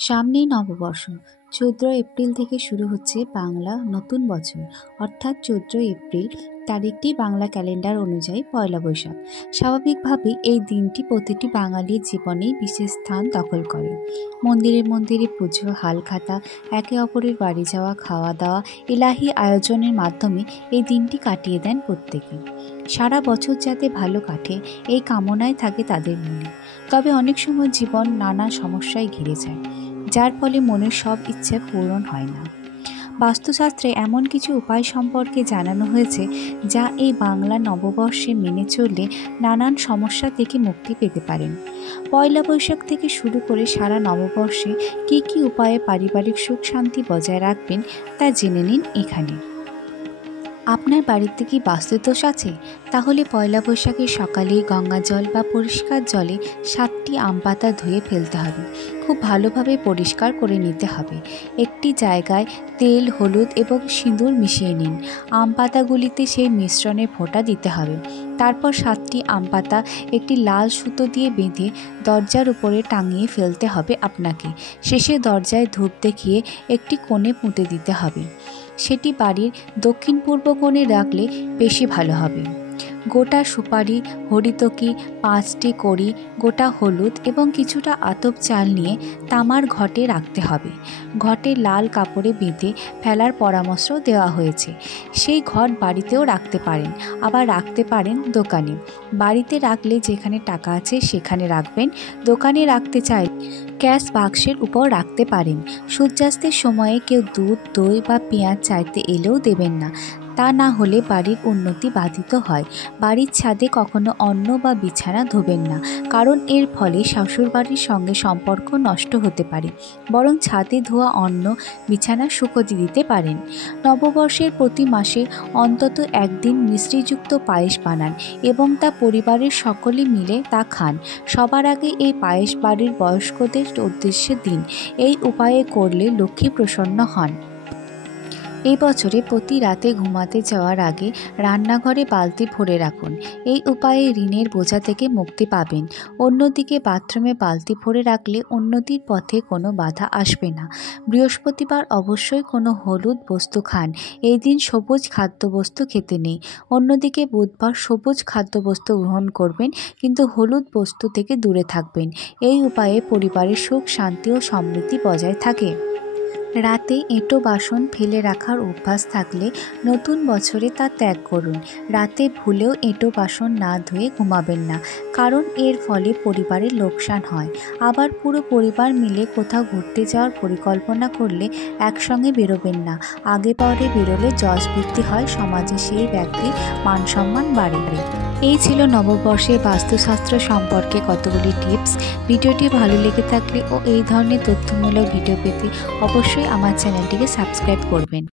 সামনেই নববর্ষ। ১৪ এপ্রিল থেকে শুরু হচ্ছে বাংলা নতুন বছর, অর্থাৎ ১৪ এপ্রিল তারিখটি বাংলা ক্যালেন্ডার অনুযায়ী পয়লা বৈশাখ। স্বাভাবিকভাবেই এই দিনটি প্রতিটি বাঙালির জীবনেই বিশেষ স্থান দখল করে। মন্দিরে মন্দিরে পুজো, হালখাতা, একে অপরের বাড়ি যাওয়া, খাওয়া দাওয়া, এলাহি আয়োজনের মাধ্যমে এই দিনটি কাটিয়ে দেন প্রত্যেকে। সারা বছর যাতে ভালো কাটে এই কামনায় থাকে তাদের মনে। তবে অনেক সময় জীবন নানা সমস্যায় ঘিরে যায়, যার ফলে মনের সব ইচ্ছে পূরণ হয় না। বাস্তুশাস্ত্রে এমন কিছু উপায় সম্পর্কে জানানো হয়েছে যা এই বাংলা নববর্ষে মেনে চললে নানান সমস্যা থেকে মুক্তি পেতে পারেন। পয়লা বৈশাখ থেকে শুরু করে সারা নববর্ষে কী কী উপায়ে পারিবারিক সুখ শান্তি বজায় রাখবেন তা জেনে নিন এখানে। আপনার বাড়িতে কি বাস্তুদোষ আছে? তাহলে পয়লা বৈশাখের সকালে গঙ্গা জল বা পরিষ্কার জলে 7টি আম পাতা ধুয়ে ফেলতে হবে। খুব ভালোভাবে পরিষ্কার করে নিতে হবে। একটি জায়গায় তেল, হলুদ এবং সিঁদুর মিশিয়ে নিন। আম পাতাগুলিতে সেই মিশ্রণের ফোঁটা দিতে হবে। তারপর 7টি আম পাতা একটি লাল সুতো দিয়ে বেঁধে দরজার উপরে টাঙিয়ে ফেলতে হবে আপনাকে। শেষে দরজায় ধূপ দেখিয়ে একটি কোণে পুঁতে দিতে হবে। সেটি বাড়ির দক্ষিণ পূর্ব কোণে রাখলে বেশি ভালো হবে। গোটা সুপারি, হরিতকি, 5টি কড়ি, গোটা হলুদ এবং কিছুটা আতপ চাল নিয়ে তামার ঘটে রাখতে হবে। ঘটে লাল কাপড়ে বেঁধে ফেলার পরামর্শ দেওয়া হয়েছে। সেই ঘট বাড়িতেও রাখতে পারেন, আবার রাখতে পারেন দোকানে। বাড়িতে রাখলে যেখানে টাকা আছে সেখানে রাখবেন। দোকানে রাখতে চাইলে ক্যাশ বাক্সের উপর রাখতে পারেন। সূর্যাস্তের সময়ে কেউ দুধ, দই বা পেঁয়াজ চাইতে এলেও দেবেন না। তা না হলে বাড়ির উন্নতি বাধিত হয়। বাড়ির ছাদে কখনো অন্ন বা বিছানা ধোবেন না, কারণ এর ফলে শ্বশুরবাড়ির সঙ্গে সম্পর্ক নষ্ট হতে পারে। বরং ছাদে ধোয়া অন্ন, বিছানা শুকোতে দিতে পারেন। নববর্ষের প্রতি মাসে অন্তত একদিন মিশ্রিযুক্ত পায়েস বানান এবং তা পরিবারের সকলে মিলে তা খান। সবার আগে এই পায়েস বাড়ির বয়স্কদের উদ্দেশ্যে দিন। এই উপায়ে করলে লক্ষ্মী প্রসন্ন হন। এই বছরে প্রতি রাতে ঘুমাতে যাওয়ার আগে রান্নাঘরে বালতি ভরে রাখুন। এই উপায়ে ঋণের বোঝা থেকে মুক্তি পাবেন। অন্যদিকে বাথরুমে বালতি ভরে রাখলে উন্নতির পথে কোনো বাধা আসবে না। বৃহস্পতিবার অবশ্যই কোনো হলুদ বস্তু খান। এই দিন সবুজ খাদ্যবস্তু খেতে নেই। অন্যদিকে বুধবার সবুজ খাদ্যবস্তু গ্রহণ করবেন, কিন্তু হলুদ বস্তু থেকে দূরে থাকবেন। এই উপায়ে পরিবারের সুখ, শান্তি ও সমৃদ্ধি বজায় থাকে। রাতে এঁটো বাসন ফেলে রাখার অভ্যাস থাকলে নতুন বছরে তা ত্যাগ করুন। রাতে ভুলেও এঁটো বাসন না ধুয়ে ঘুমাবেন না, কারণ এর ফলে পরিবারের লোকসান হয়। আবার পুরো পরিবার মিলে কোথাও ঘুরতে যাওয়ার পরিকল্পনা করলে একসঙ্গে বেরোবেন না। আগে পরে বেরোলে যশ বৃদ্ধি হয়, সমাজে সেই ব্যক্তির মান সম্মান বাড়ে। এই ছিল নববর্ষের বাস্তুশাস্ত্র সম্পর্কে কতগুলি টিপস। ভিডিওটি ভালো লেগে থাকলে ও এই ধরনের তথ্যমূলক ভিডিও পেতে অবশ্যই আমার চ্যানেলটিকে সাবস্ক্রাইব করবেন।